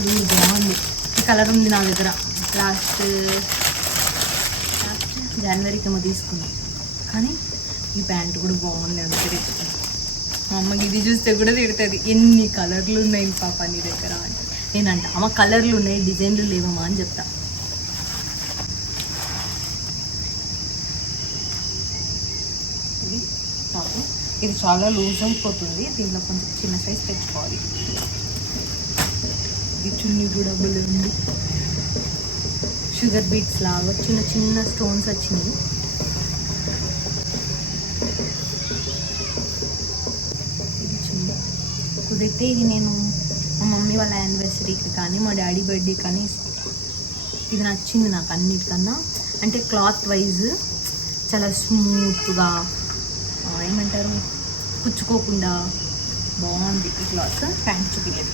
ఇది బాగుంది. ఈ కలర్ ఉంది నా దగ్గర. లాస్ట్ జనవరికి ఏమో తీసుకున్నాం. కానీ ఈ ప్యాంట్ కూడా బాగుంది, అందుకే తెచ్చుకున్నాం. మా అమ్మకి ఇది చూస్తే కూడా తిడుతుంది, ఎన్ని కలర్లు ఉన్నాయి పాప నీ దగ్గర అంటే. నేనంట అమ్మ కలర్లు ఉన్నాయి, డిజైన్లు లేవమ్మా అని చెప్తా. ఇది టాప్. ఇది చాలా లూజ్ అయిపోతుంది, దీంట్లో కొంచెం చిన్న సైజ్ తెచ్చుకోవాలి. ఈ చున్నీ కూడా ఉంది, షుగర్ బీట్స్ లాగా చిన్న చిన్న స్టోన్స్ వచ్చినాయి. ఇది చున్నీ కుదిరితే ఇది నేను మా మమ్మీ వాళ్ళ యానివర్సరీకి కానీ మా డాడీ బర్త్డే కానీ ఇది నచ్చింది నాకు అన్నిటికన్నా. అంటే క్లాత్ వైజ్ చాలా స్మూత్గా, ఏమంటారు, పుచ్చుకోకుండా బాగుంది ఈ క్లాత్. ప్యాంట్ చూపించలేదు.